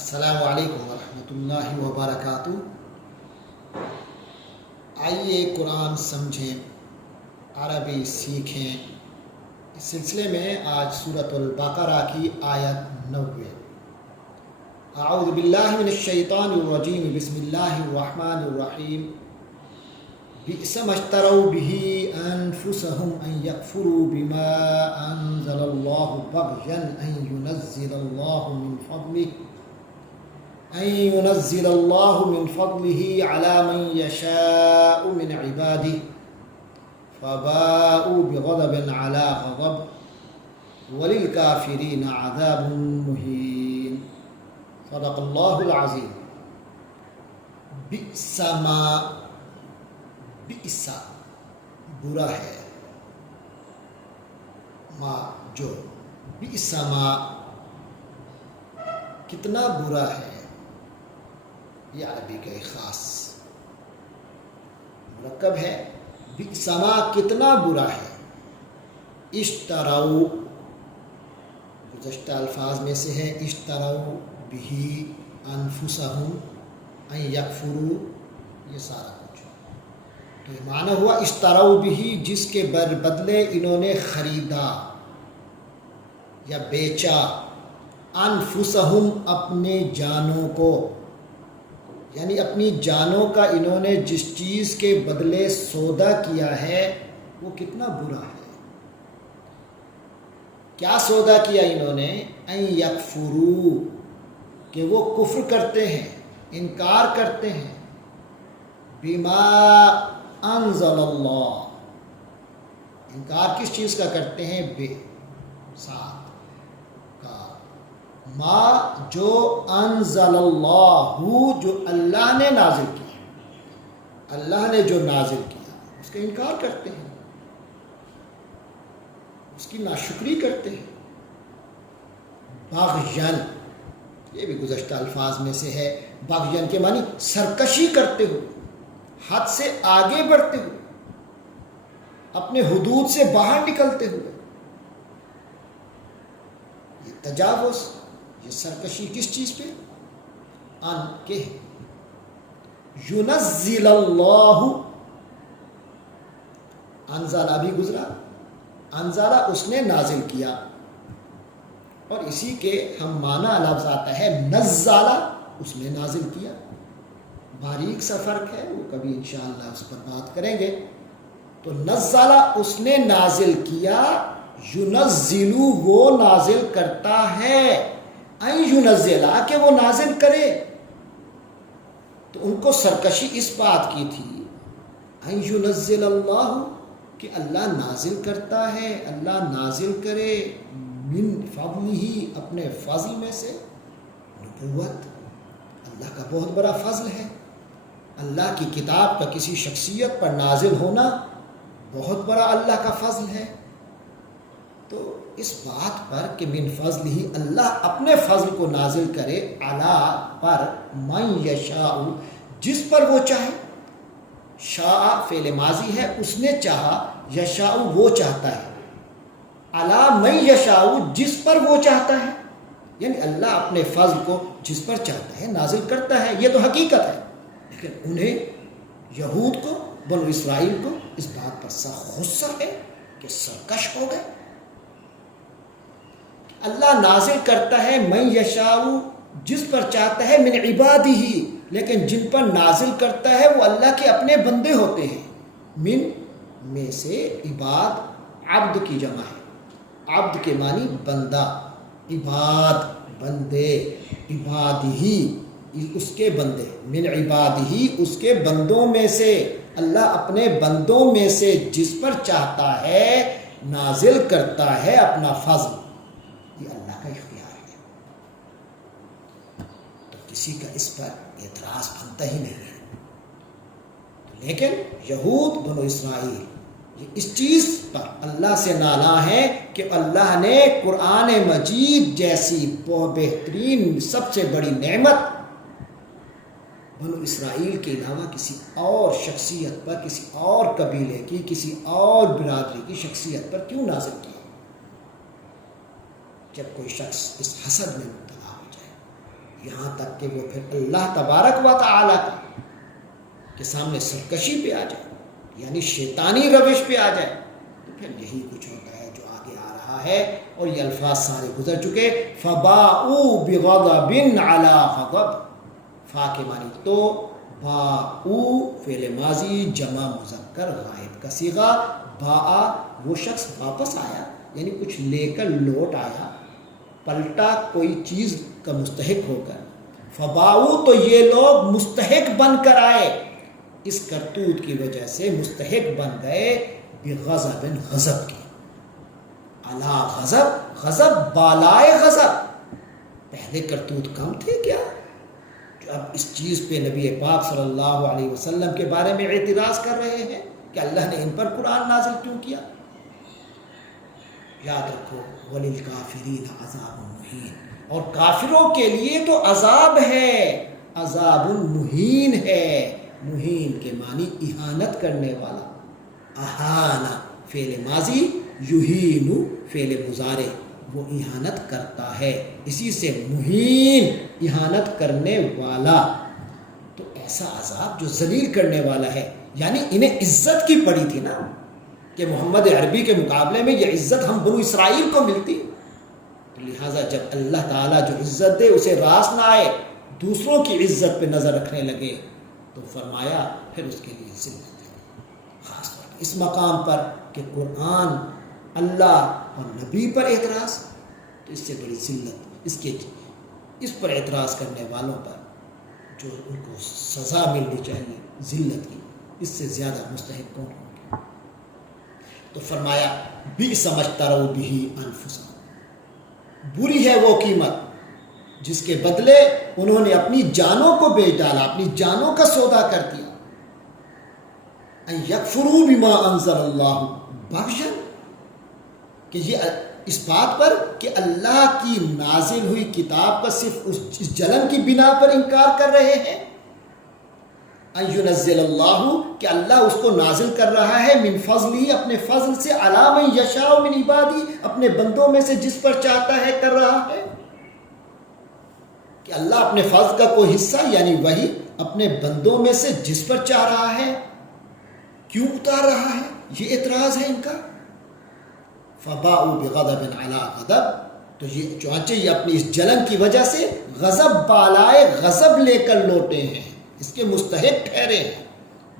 السلام علیکم ورحمۃ اللہ وبرکاتہ۔ آئیے قرآن سمجھیں، عربی سیکھیں۔ اس سلسلے میں آج سورۃ البقرہ کی آیت 90۔ اعوذ باللہ من الشیطان الرجیم، بسم اللہ الرحمن الرحیم۔ بئس ما اشتروا به انفسهم ان يكفروا بما انزل الله بغيا ان ينزل الله من فضله على من يشاء من عباده فباءوا بغضب على غضب وللكافرين عذاب مهين۔ صدق اللہ العظیم۔ بئس ما، بئس برا ہے، ما جو، بئس ما کتنا برا ہے، یہ عربی کا ایک خاص مرکب ہے۔ بئس ما کتنا برا ہے، اشتروا گزشتہ الفاظ میں سے ہے، اشتروا به انفسهم ان یکفروا، یہ سارا کچھ تو یہ معنی ہوا اشتروا به، جس کے بدلے انہوں نے خریدا یا بیچا، انفسهم اپنے جانوں کو، یعنی اپنی جانوں کا انہوں نے جس چیز کے بدلے سودا کیا ہے وہ کتنا برا ہے۔ کیا سودا کیا انہوں نے؟ ان یکفروا، کہ وہ کفر کرتے ہیں، انکار کرتے ہیں، بما انزل اللہ، انکار کس چیز کا کرتے ہیں؟ بے ساتھ کا، ما جو انزل اللہ، جو اللہ نے نازل کیا، اللہ نے جو نازل کیا اس کا انکار کرتے ہیں، اس کی ناشکری کرتے ہیں۔ باغین، یہ بھی گزشتہ الفاظ میں سے ہے۔ باغین کے معنی سرکشی کرتے ہوئے، حد سے آگے بڑھتے ہوئے، اپنے حدود سے باہر نکلتے ہوئے، یہ تجاوز، یہ سرکشی کس چیز پہ؟ ان کے ينزل اللہ، انزلہ بھی گزرا، انزلہ اس نے نازل کیا، اور اسی کے ہم معنی لفظ آتا ہے نزلہ، اس نے نازل کیا۔ باریک سا فرق ہے، وہ کبھی انشاءاللہ اس پر بات کریں گے۔ تو نزلہ اس نے نازل کیا، ینزلو وہ نازل کرتا ہے، ان ینزلہ کہ وہ نازل کرے۔ تو ان کو سرکشی اس بات کی تھی، ان ینزل اللہ، کہ اللہ نازل کرتا ہے، اللہ نازل کرے، من فضلہ اپنے فضل میں سے، نبوت، اللہ کا بہت بڑا فضل ہے۔ اللہ کی کتاب کا کسی شخصیت پر نازل ہونا بہت بڑا اللہ کا فضل ہے۔ تو اس بات پر کہ من فضل ہی، اللہ اپنے فضل کو نازل کرے، علی پر، من یشاء جس پر وہ چاہے، شاء فعل ماضی ہے، اس نے چاہا، یشاء وہ چاہتا ہے، علی من یشاء جس پر وہ چاہتا ہے، یعنی اللہ اپنے فضل کو جس پر چاہتا ہے نازل کرتا ہے۔ یہ تو حقیقت ہے، لیکن انہیں، یہود کو، بنو اسرائیل کو اس بات پر سخت غصہ ہے کہ سرکش ہو گئے۔ اللہ نازل کرتا ہے من یشاء جس پر چاہتا ہے، من عبادہ لیکن جن پر نازل کرتا ہے وہ اللہ کے اپنے بندے ہوتے ہیں۔ من میں سے عباد عبد کی جمع ہے، عبد کے معنی بندہ، عباد بندے، عبادہ اس کے بندے، من عبادہ اس کے بندوں میں سے، اللہ اپنے بندوں میں سے جس پر چاہتا ہے نازل کرتا ہے اپنا فضل، یہ اللہ کا اختیار ہے۔ تو کسی کا اس پر اعتراض بنتا ہی نہیں ہے۔ لیکن یہود، بنو اسرائیل، یہ اس چیز پر اللہ سے نالاں ہے کہ اللہ نے قرآن مجید جیسی بہترین سب سے بڑی نعمت بنو اسرائیل کے علاوہ کسی اور شخصیت پر، کسی اور قبیلے کی، کسی اور برادری کی شخصیت پر کیوں نازل کی؟ جب کوئی شخص اس حسد میں مبتلا ہو جائے، یہاں تک کہ وہ پھر اللہ تبارک و تعالیٰ کے سامنے سرکشی پہ آ جائے، یعنی شیطانی روش پہ آ جائے، تو پھر یہی کچھ ہوتا ہے جو آگے آ رہا ہے۔ اور یہ الفاظ سارے گزر چکے۔ فَبَاءُوا بِغَضَبٍ عَلَىٰ غَضَبٍ، فا کے معنی تو، باء فعل ماضی جمع مذکر غائب کا صیغہ، باء وہ شخص واپس آیا، یعنی کچھ لے کر لوٹ آیا، پلٹا کوئی چیز کا مستحق ہو کر۔ فباؤ تو یہ لوگ مستحق بن کر آئے، اس کرتوت کی وجہ سے مستحق بن گئے، بغضب غضب کی، علی غضب، غضب بالائے غضب۔ پہلے کرتوت کم تھے کیا؟ جو اب اس چیز پہ نبی پاک صلی اللہ علیہ وسلم کے بارے میں اعتراض کر رہے ہیں کہ اللہ نے ان پر قرآن نازل کیوں کیا؟ یاد رکھو، وَلِلْكَافِرِينَ عَذَابٌ مُّهِينٌ، اور کافروں کے لیے تو عذاب ہے، عذاب مہین ہے۔ مہین کے معنی اہانت کرنے والا، اہانا فعل ماضی، یہین فعل مضارع، وہ اہانت کرتا ہے، اسی سے مہین اہانت کرنے والا۔ تو ایسا عذاب جو ذلیل کرنے والا ہے، یعنی انہیں عزت کی پڑی تھی نا کہ محمد عربی کے مقابلے میں یہ عزت ہم بنو اسرائیل کو ملتی، تو لہٰذا جب اللہ تعالیٰ جو عزت دے اسے راس نہ آئے، دوسروں کی عزت پہ نظر رکھنے لگے، تو فرمایا پھر اس کے لیے ذلت ہے۔ خاص طور پر اس مقام پر کہ قرآن، اللہ اور نبی پر اعتراض، تو اس سے بڑی ذلت اس پر اعتراض کرنے والوں پر جو ان کو سزا ملنی چاہیے ذلت کی، اس سے زیادہ مستحق کون ہوں گے؟ تو فرمایا بئس ما اشتروا بہ انفسہم، بری ہے وہ قیمت جس کے بدلے انہوں نے اپنی جانوں کو بیچ ڈالا، اپنی جانوں کا سودا کر دیا۔ ان یکفروا بما انزل اللہ بغیا، کہ یہ اس بات پر کہ اللہ کی نازل ہوئی کتاب کا صرف اس جلن کی بنا پر انکار کر رہے ہیں۔ ان ینزل اللہ، کہ اللہ اس کو نازل کر رہا ہے، من فضلہ اپنے فضل سے، علی من یشاء من عبادہ اپنے بندوں میں سے جس پر چاہتا ہے کر رہا ہے، کہ اللہ اپنے فضل کا کوئی حصہ یعنی وہی اپنے بندوں میں سے جس پر چاہ رہا ہے کیوں اتار رہا ہے، یہ اعتراض ہے ان کا۔ فباؤوا بغضب علی غضب، تو یہ چانچے یہ اپنی اس جلن کی وجہ سے غضب بالائے غضب لے کر لوٹے ہیں، اس کے مستحق ٹھہرے ہیں۔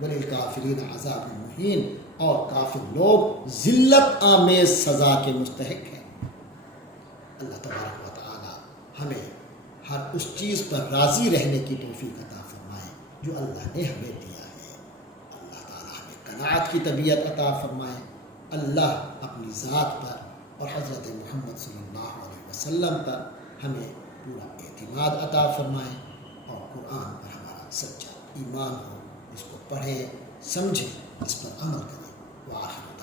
وَلِلْكَافِرِينَ عَذَابٌ مُّهِينٌ، اور کافر لوگ ذلت آمیز سزا کے مستحق ہیں۔ اللہ تبارک و تعالی ہمیں ہر اس چیز پر راضی رہنے کی توفیق عطا فرمائے جو اللہ نے ہمیں دیا ہے۔ اللہ تعالی ہمیں قناعت کی طبیعت عطا فرمائے۔ اللہ اپنی ذات پر اور حضرت محمد صلی اللہ علیہ وسلم پر ہمیں پورا اعتماد عطا فرمائے، اور قرآن پر ہمارا سچا ایمان ہو، اس کو پڑھیں، سمجھیں، اس پر عمل کریں۔ وآخر